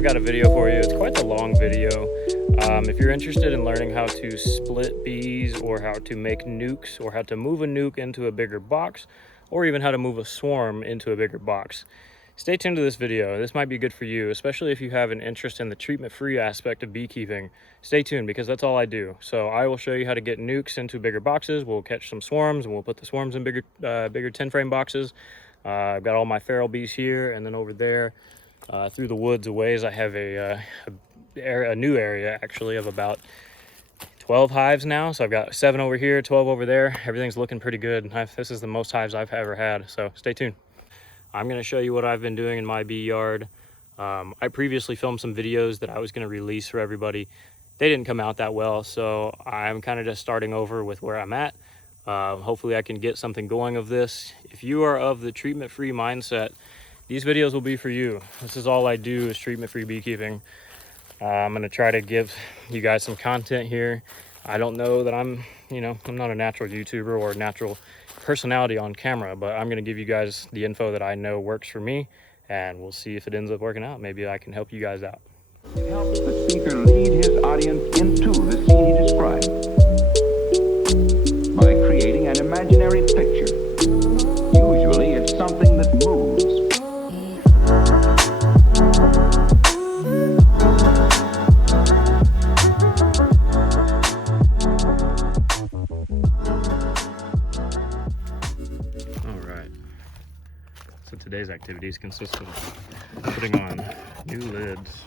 I've got a video for you. It's quite a long video. If you're interested in learning how to split bees, or how to make nukes, or how to move a nuke into a bigger box, or even how to move a swarm into a bigger box, stay tuned to this video. This might be good for you, especially if you have an interest in the treatment-free aspect of beekeeping. Stay tuned, because that's all I do. So I will show you how to get nukes into bigger boxes. We'll catch some swarms, and we'll put the swarms in bigger 10-frame boxes. I've got all my feral bees here, and then over there, through the woods a ways, I have a new area actually of about 12 hives now. So I've got 7 over here, 12 over there. Everything's looking pretty good. This is the most hives I've ever had, so stay tuned. I'm going to show you what I've been doing in my bee yard. I previously filmed some videos that I was going to release for everybody. They didn't come out that well, so I'm kind of just starting over with where I'm at. Hopefully I can get something going of this. If you are of the treatment-free mindset, these videos will be for you. This is all I do, is treatment-free beekeeping. I'm going to try to give you guys some content here. I don't know that I'm not a natural YouTuber or a natural personality on camera, but I'm going to give you guys the info that I know works for me, and we'll see if it ends up working out. Maybe I can help you guys out. It helps the speaker lead his audience into the scene he describes by creating an imaginary picture. Usually it's something that moves. So today's activities consist of putting on new lids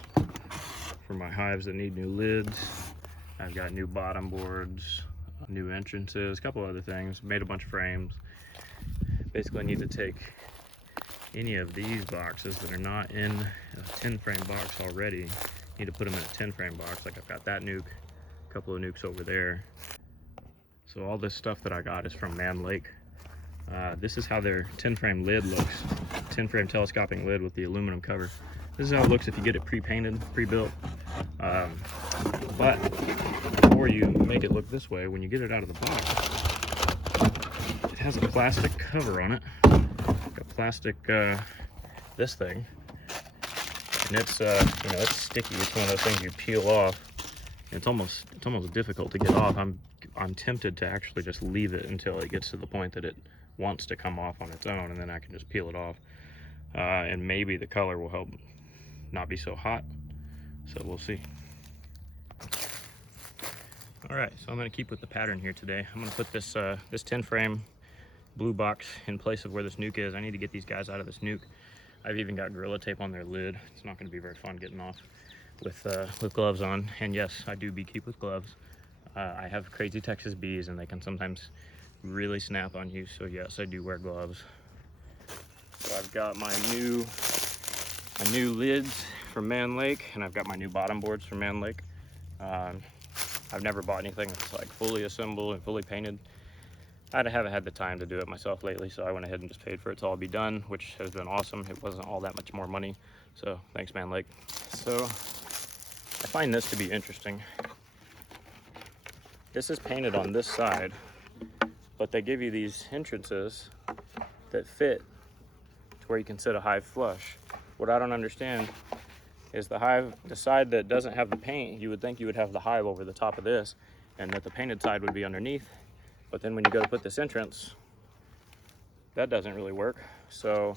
for my hives that need new lids. I've got new bottom boards, new entrances, a couple other things. Made a bunch of frames. Basically, I need to take any of these boxes that are not in a 10-frame box already. Need to put them in a 10-frame box. Like I've got that nuke, a couple of nukes over there. So all this stuff that I got is from Man Lake. This is how their 10-frame lid looks. 10-frame telescoping lid with the aluminum cover. This is how it looks if you get it pre-painted, pre-built. But before you make it look this way, when you get it out of the box, it has a plastic cover on it. Like a plastic, this thing. And it's, it's sticky. It's one of those things you peel off. It's almost difficult to get off. I'm tempted to actually just leave it until it gets to the point that it wants to come off on its own, and then I can just peel it off. And maybe the color will help not be so hot. So we'll see. All right, so I'm going to keep with the pattern here today. I'm going to put this 10-frame blue box in place of where this nuke is. I need to get these guys out of this nuke. I've even got Gorilla Tape on their lid. It's not going to be very fun getting off with gloves on. And yes, I do beekeep with gloves. I have crazy Texas bees, and they can sometimes really snap on you. So yes, I do wear gloves. So I've got my new lids from Man Lake, and I've got my new bottom boards from Man Lake. I've never bought anything that's like fully assembled and fully painted. I haven't had the time to do it myself lately, so I went ahead and just paid for it to all be done, which has been awesome. It wasn't all that much more money, so thanks, Man Lake. So I find this to be interesting. This is painted on this side, but they give you these entrances that fit to where you can sit a hive flush. What I don't understand is the side that doesn't have the paint, you would think you would have the hive over the top of this, and that the painted side would be underneath. But then when you go to put this entrance, that doesn't really work. So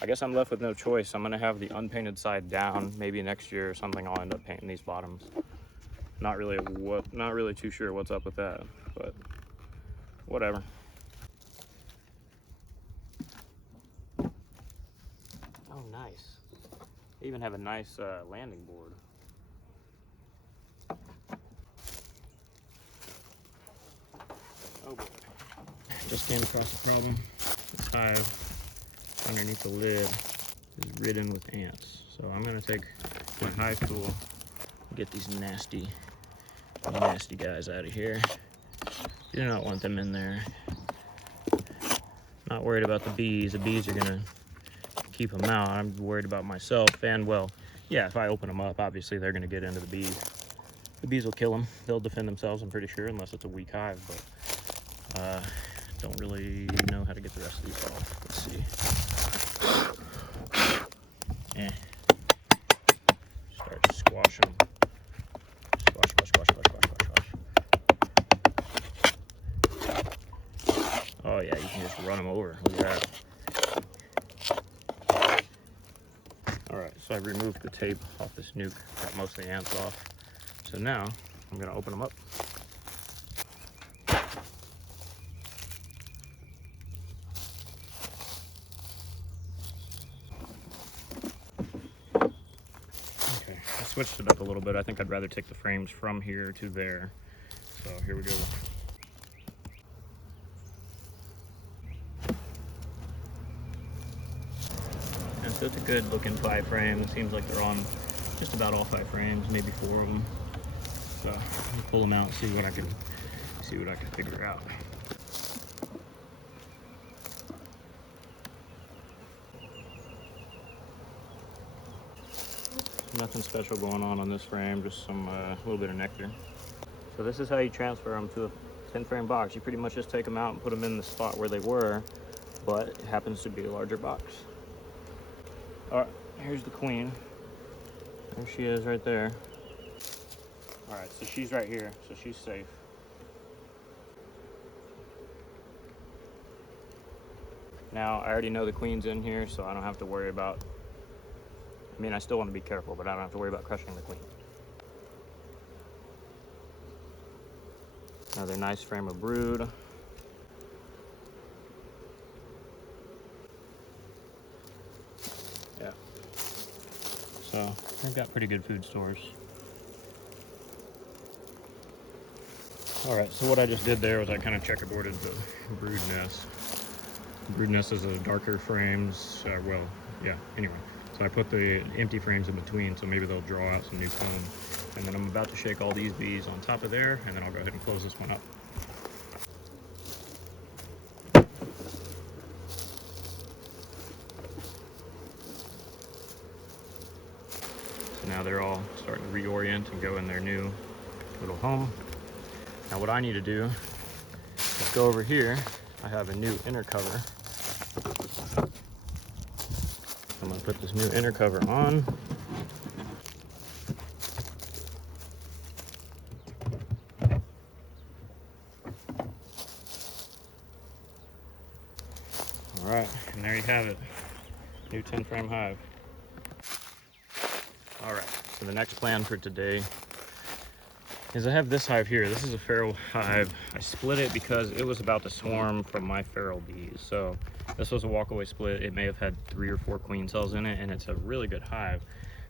I guess I'm left with no choice. I'm gonna have the unpainted side down. Maybe next year or something I'll end up painting these bottoms. Not really too sure what's up with that, but whatever. Oh, nice. They even have a nice landing board. Oh boy. Just came across a problem. This hive underneath the lid is ridden with ants. So I'm gonna take my hive tool and get these nasty guys out of here. You do not want them in there. Not worried about the bees. The bees are gonna keep them out. I'm worried about myself, and well, yeah, if I open them up, obviously they're gonna get into the bees. The bees will kill them. They'll defend themselves, I'm pretty sure, unless it's a weak hive, but don't really know how to get the rest of these off. Let's see. Start squashing. Squash, squash, squash, squash, squash, squash, squash. Oh yeah, you can just run them over. Look at that. All right, so I removed the tape off this nuke, got most of the ants off. So now I'm gonna open them up. Okay, I switched it up a little bit. I think I'd rather take the frames from here to there. So here we go. And so it's a good looking 5 frame. It seems like they're on just about all 5 frames, maybe 4 of them. So let me pull them out and see what I can figure out. Nothing special going on this frame, just some little bit of nectar. So this is how you transfer them to a 10 frame box. You pretty much just take them out and put them in the spot where they were, but it happens to be a larger box. All right, here's the queen. There she is right there. All right, so she's right here, so she's safe. Now, I already know the queen's in here, so I don't have to worry about, I mean, I still want to be careful, but I don't have to worry about crushing the queen. Another nice frame of brood. Yeah. So, they've got pretty good food stores. All right, so what I just did there was I kind of checkerboarded the brood nest. The brood nest is a darker frames, well, yeah, anyway. So I put the empty frames in between, so maybe they'll draw out some new comb. And then I'm about to shake all these bees on top of there, and then I'll go ahead and close this one up. So now they're all starting to reorient and go in their new little home. Now what I need to do is go over here. I have a new inner cover. I'm gonna put this new inner cover on. All right, and there you have it. New 10 frame hive. All right, so the next plan for today is I have this hive here. This is a feral hive. I split it because it was about to swarm from my feral bees. So this was a walkaway split. It may have had 3 or 4 queen cells in it, and it's a really good hive.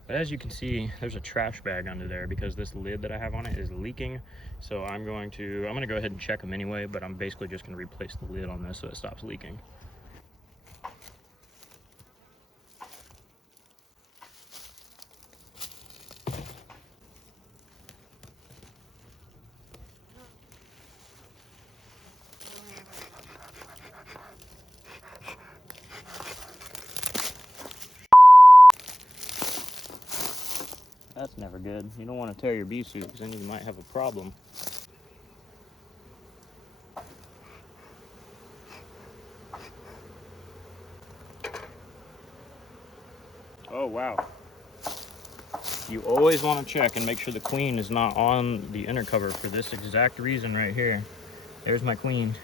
But as you can see, there's a trash bag under there because this lid that I have on it is leaking. So I'm gonna go ahead and check them anyway, but I'm basically just gonna replace the lid on this so it stops leaking. That's never good. You don't want to tear your bee suit because then you might have a problem. Oh, wow. You always want to check and make sure the queen is not on the inner cover for this exact reason right here. There's my queen.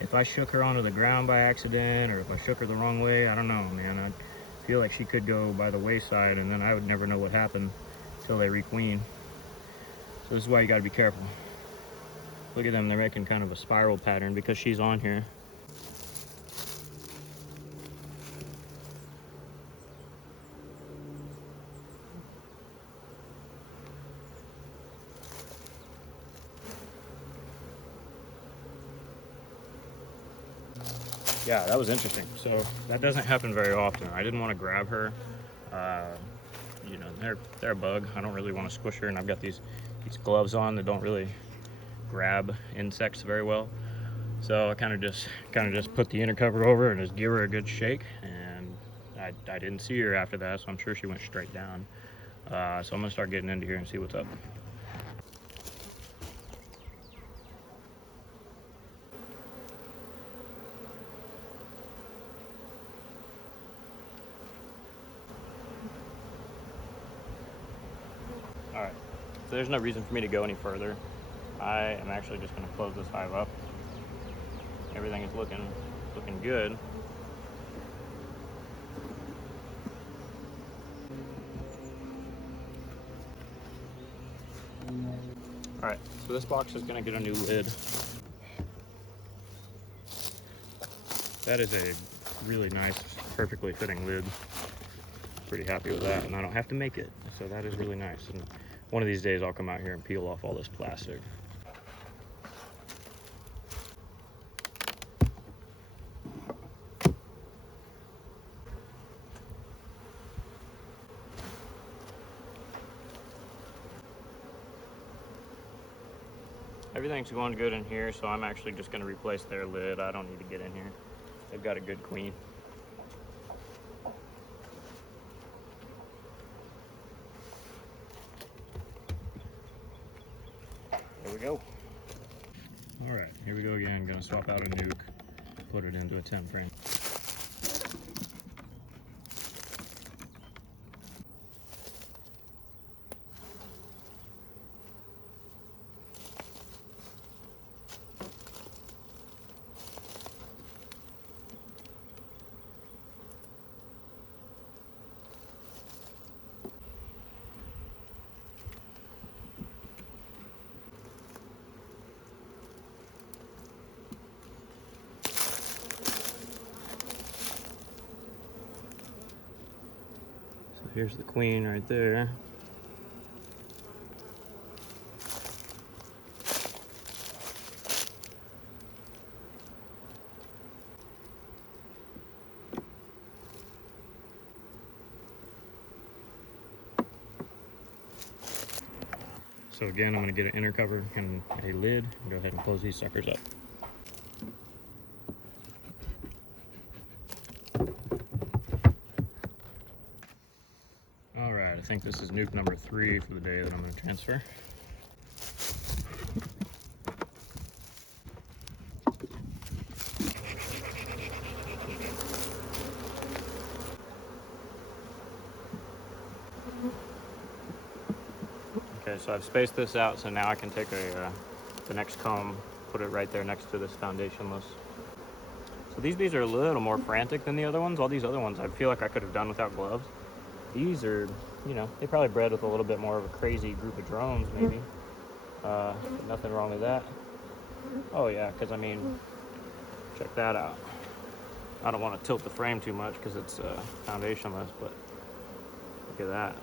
If I shook her onto the ground by accident, or if I shook her the wrong way, I don't know, man. I feel like she could go by the wayside and then I would never know what happened until they requeen. So this is why you gotta be careful. Look at them, they're making kind of a spiral pattern because she's on here. Yeah, that was interesting. So that doesn't happen very often. I didn't want to grab her. You know, they're a bug. I don't really want to squish her, and I've got these gloves on that don't really grab insects very well. So I kind of just put the inner cover over and just give her a good shake. And I didn't see her after that, so I'm sure she went straight down. So I'm gonna start getting into here and see what's up. All right, so there's no reason for me to go any further. I am actually just gonna close this hive up. Everything is looking good. All right, so this box is gonna get a new lid. That is a really nice, perfectly fitting lid. Pretty happy with that, and I don't have to make it, so that is really nice. And one of these days I'll come out here and peel off all this plastic. Everything's going good in here, so I'm actually just going to replace their lid. I don't need to get in here. They've got a good queen. There we go. All right, here we go again. Going to swap out a nuke, put it into a 10 frame. Here's the queen right there. So again, I'm going to get an inner cover and a lid and go ahead and close these suckers up. All right, I think this is nuke number 3 for the day that I'm going to transfer. Okay, so I've spaced this out, so now I can take the next comb, put it right there next to this foundationless. So these bees are a little more frantic than the other ones. All these other ones I feel like I could have done without gloves. These are, you know, they probably bred with a little bit more of a crazy group of drones, maybe. Nothing wrong with that. Oh yeah, because I mean, check that out. I don't want to tilt the frame too much because it's foundationless, but look at that.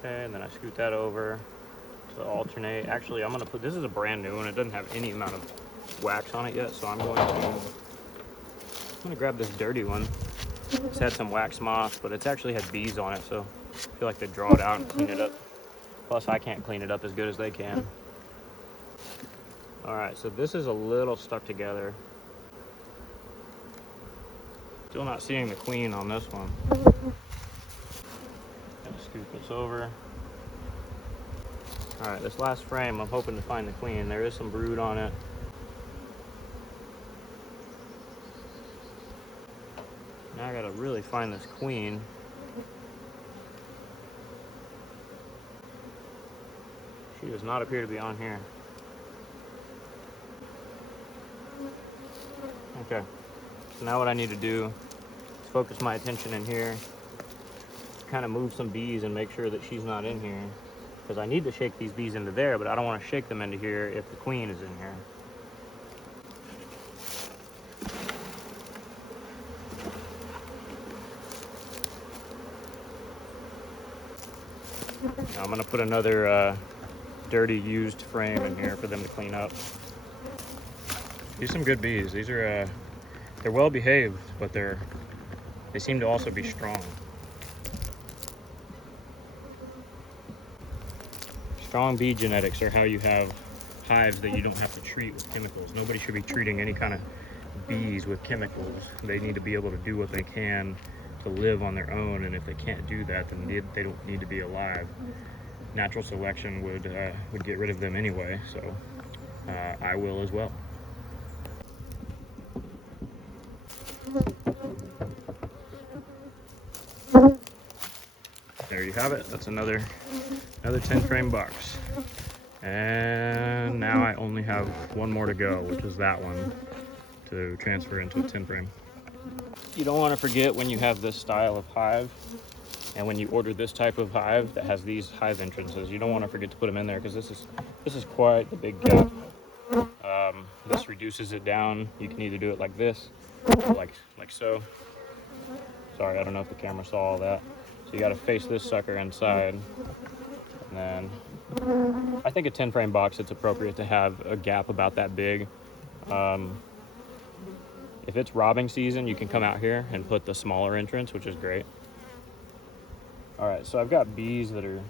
Okay, and then I scoot that over to alternate. Actually, I'm gonna put, this is a brand new one. It doesn't have any amount of wax on it yet, so I'm gonna grab this dirty one. It's had some wax moth, but it's actually had bees on it, so I feel like they draw it out and clean it up. Plus, I can't clean it up as good as they can. All right, so this is a little stuck together. Still not seeing the queen on this one. Gonna scoot this over. All right, this last frame, I'm hoping to find the queen. There is some brood on it. Now I gotta really find this queen. She does not appear to be on here. Okay, so now what I need to do is focus my attention in here, kind of move some bees and make sure that she's not in here. Because I need to shake these bees into there, but I don't want to shake them into here if the queen is in here. Now I'm going to put another dirty used frame in here for them to clean up. These are some good bees. These are they're well behaved, but they seem to also be strong. Strong bee genetics are how you have hives that you don't have to treat with chemicals. Nobody should be treating any kind of bees with chemicals. They need to be able to do what they can to live on their own, and if they can't do that, then they don't need to be alive. Natural selection would get rid of them anyway, so I will as well. There you have it. That's another 10 frame box. And now I only have one more to go, which is that one to transfer into a 10 frame. You don't want to forget when you have this style of hive and when you order this type of hive that has these hive entrances, you don't want to forget to put them in there because this is quite the big gap. This reduces it down. You can either do it like this, or like so. Sorry, I don't know if the camera saw all that. So you got to face this sucker inside, and then I think a 10 frame box, it's appropriate to have a gap about that big. If it's robbing season, you can come out here and put the smaller entrance, which is great. All right, so I've got bees that are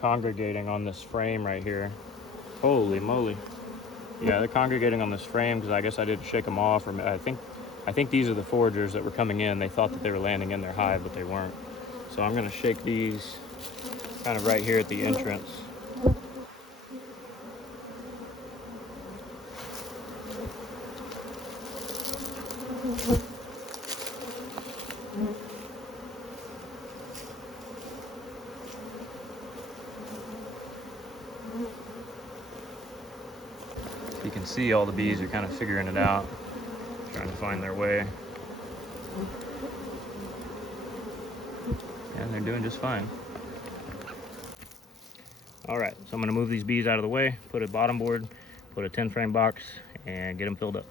congregating on this frame right here. Holy moly. Yeah, they're congregating on this frame because I guess I didn't shake them off, or I think these are the foragers that were coming in. They thought that they were landing in their hive, but they weren't. So I'm gonna shake these kind of right here at the entrance. You can see all the bees are kind of figuring it out, trying to find their way. And they're doing just fine. All right, so I'm gonna move these bees out of the way, put a bottom board, put a 10 frame box, and get them filled up.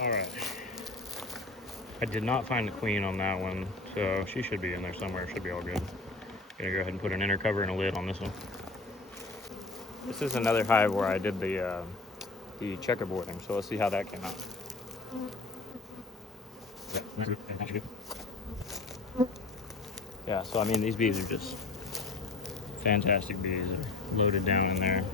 All right, I did not find the queen on that one, so she should be in there somewhere. Should be all good. Gonna go ahead and put an inner cover and a lid on this one. This is another hive where I did the checkerboarding, so let's see how that came out. Yeah, so I mean, these bees are just fantastic bees. They're loaded down in there.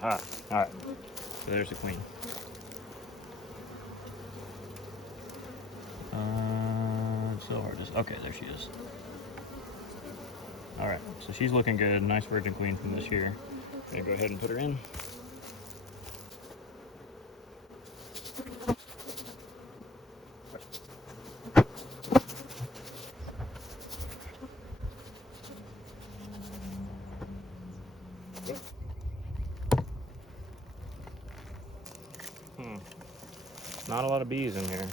Aha, all right, so there's the queen. It's so hard to, okay, there she is. All right, so she's looking good. Nice virgin queen from this year. Gonna go ahead and put her in. Not a lot of bees in here.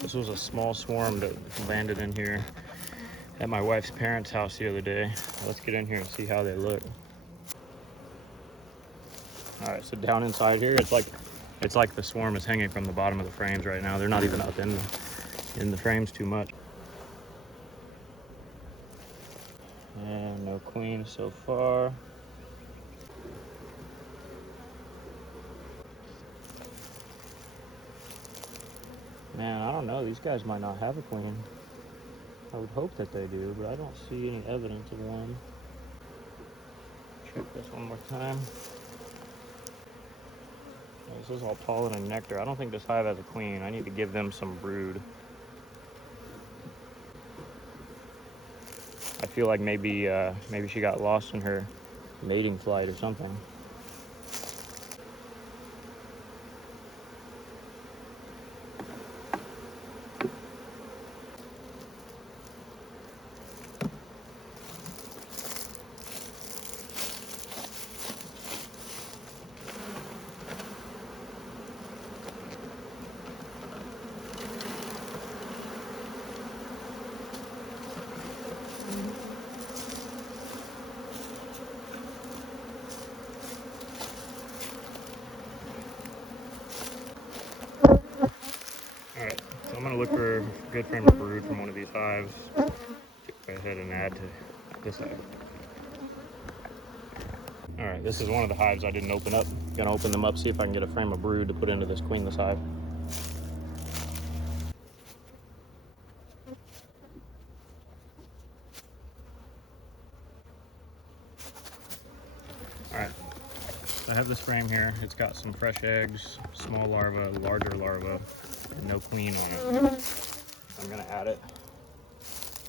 This was a small swarm that landed in here at my wife's parents' house the other day. Let's get in here and see how they look. All right, so down inside here, it's like the swarm is hanging from the bottom of the frames right now. They're not even up in the frames too much. And no queen so far. Man, I don't know. These guys might not have a queen. I would hope that they do, but I don't see any evidence of one. Check this one more time. This is all pollen and nectar. I don't think this hive has a queen. I need to give them some brood. I feel like maybe she got lost in her mating flight or something. good frame of brood from one of these hives. Go ahead and add to this hive. All right, this is one of the hives I didn't open up. Gonna open them up, see if I can get a frame of brood to put into this queenless hive. All right, so I have this frame here. It's got some fresh eggs, small larva, larger larva, and no queen on it. I'm gonna add it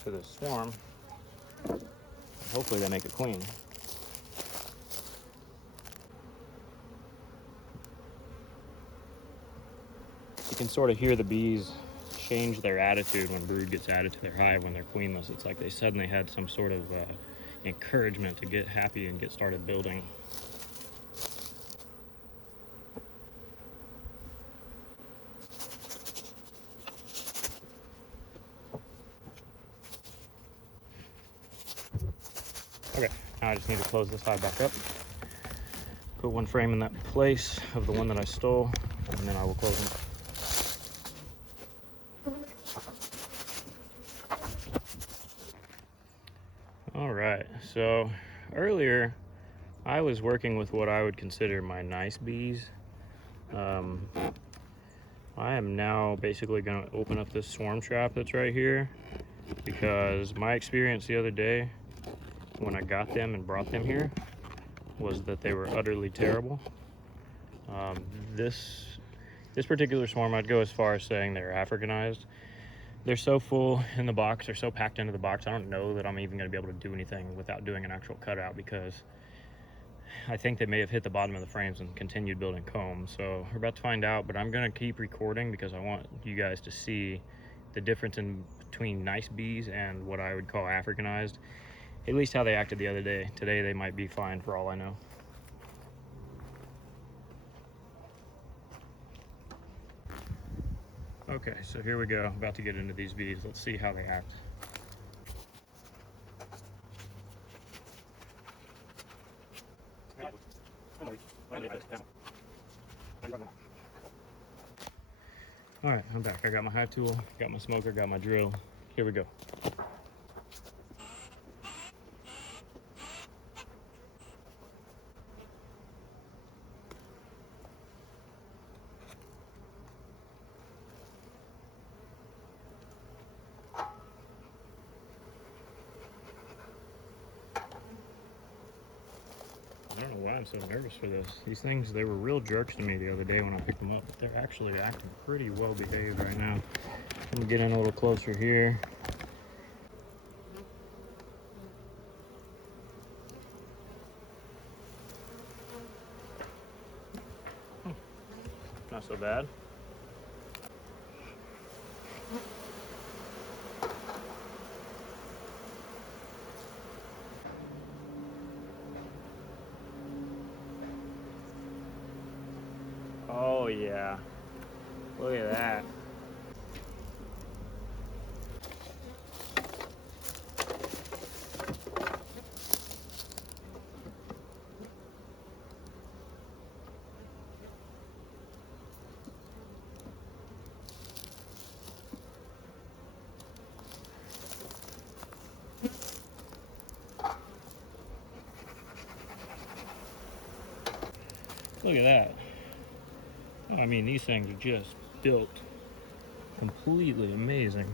to this swarm. Hopefully they make a queen. You can sort of hear the bees change their attitude when brood gets added to their hive when they're queenless. It's like they suddenly had some sort of encouragement to get happy and get started building. Okay, now I just need to close this hive back up. Put one frame in that place of the one that I stole, and then I will close them. All right, so earlier I was working with what I would consider my nice bees. I am now basically going to open up this swarm trap that's right here, because my experience the other day when I got them and brought them here was that they were utterly terrible. This particular swarm, I'd go as far as saying they're Africanized. They're so full in the box, they're so packed into the box, I don't know that I'm even going to be able to do anything without doing an actual cutout, because I think they may have hit the bottom of the frames and continued building combs. So we're about to find out, but I'm going to keep recording because I want you guys to see the difference between nice bees and what I would call Africanized. At least how they acted the other day. Today they might be fine for all I know. Okay, so here we go. About to get into these bees. Let's see how they act. All right, I'm back. I got my hive tool, got my smoker, got my drill. Here we go. I don't know why I'm so nervous for this. These things, they were real jerks to me the other day when I picked them up. But they're actually acting pretty well behaved right now. Let me get in a little closer here. Not so bad. Oh yeah, look at that. Look at that. Oh, I mean, these things are just built completely amazing.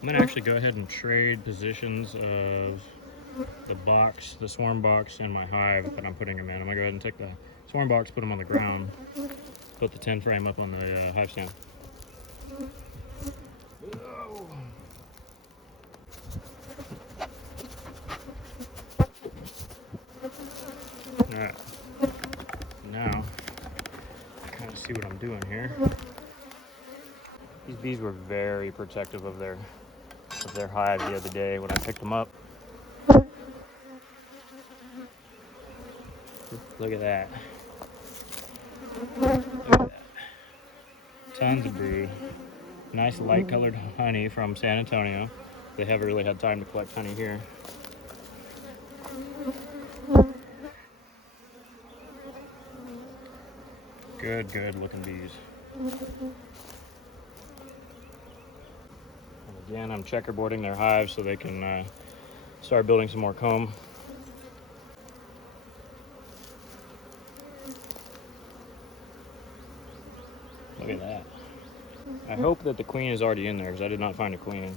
I'm gonna actually go ahead and trade positions of the box, the swarm box, and my hive that I'm putting them in. I'm gonna go ahead and take the swarm box, put them on the ground, put the 10 frame up on the hive stand. All right, now kind of see what I'm doing here. These bees were very protective of their hive the other day when I picked them up. Look at that. Look at that. Tons of brood. Nice light colored honey from San Antonio. They haven't really had time to collect honey here. Good looking bees. And again, I'm checkerboarding their hives so they can start building some more comb. Look at that. I hope that the queen is already in there because I did not find a queen.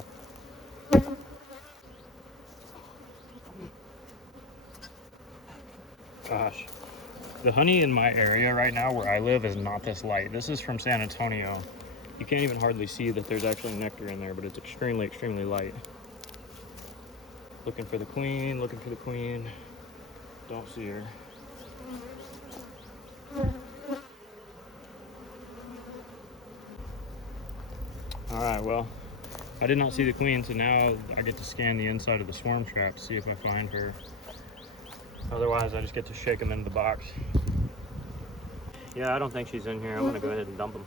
Gosh. The honey in my area right now where I live is not this light. This is from San Antonio. You can't even hardly see that there's actually nectar in there, but it's extremely, extremely light. Looking for the queen, looking for the queen. Don't see her. All right, well, I did not see the queen, so now I get to scan the inside of the swarm trap to see if I find her. Otherwise, I just get to shake them into the box. Yeah, I don't think she's in here. I'm gonna go ahead and dump them.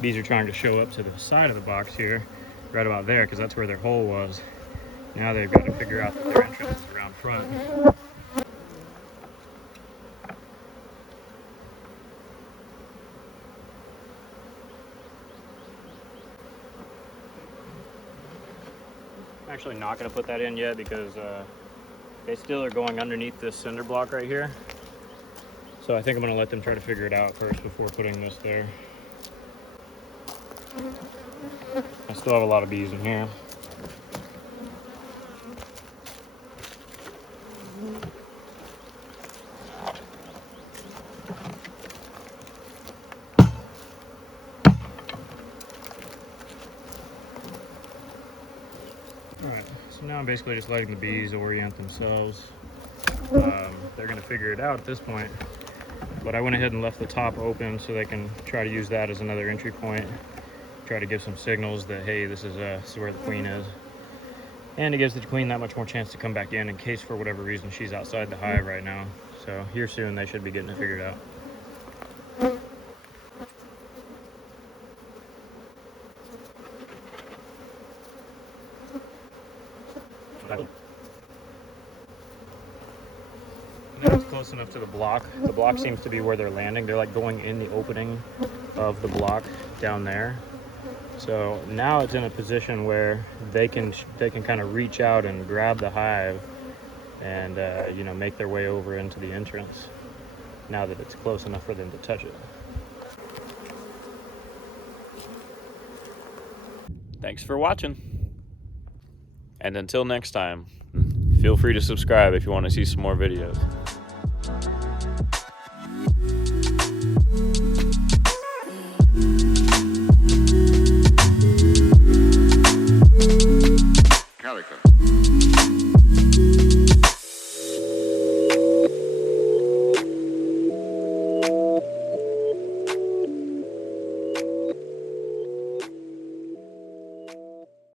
Bees are trying to show up to the side of the box here, right about there, because that's where their hole was. Now they've got to figure out that their entrance is around front. I'm actually not going to put that in yet because they still are going underneath this cinder block right here. So I think I'm going to let them try to figure it out first before putting this there. I still have a lot of bees in here. Alright, so now I'm basically just letting the bees orient themselves. They're going to figure it out at this point. But I went ahead and left the top open so they can try to use that as another entry point. Try to give some signals that, hey, this is where the queen is. And it gives the queen that much more chance to come back in case for whatever reason she's outside the hive right now. So here soon they should be getting it figured out. Now it's close enough to the block. The block seems to be where they're landing. They're like going in the opening of the block down there. So now it's in a position where they can kind of reach out and grab the hive and you know, make their way over into the entrance now that it's close enough for them to touch it. Thanks for watching. And until next time, feel free to subscribe if you want to see some more videos.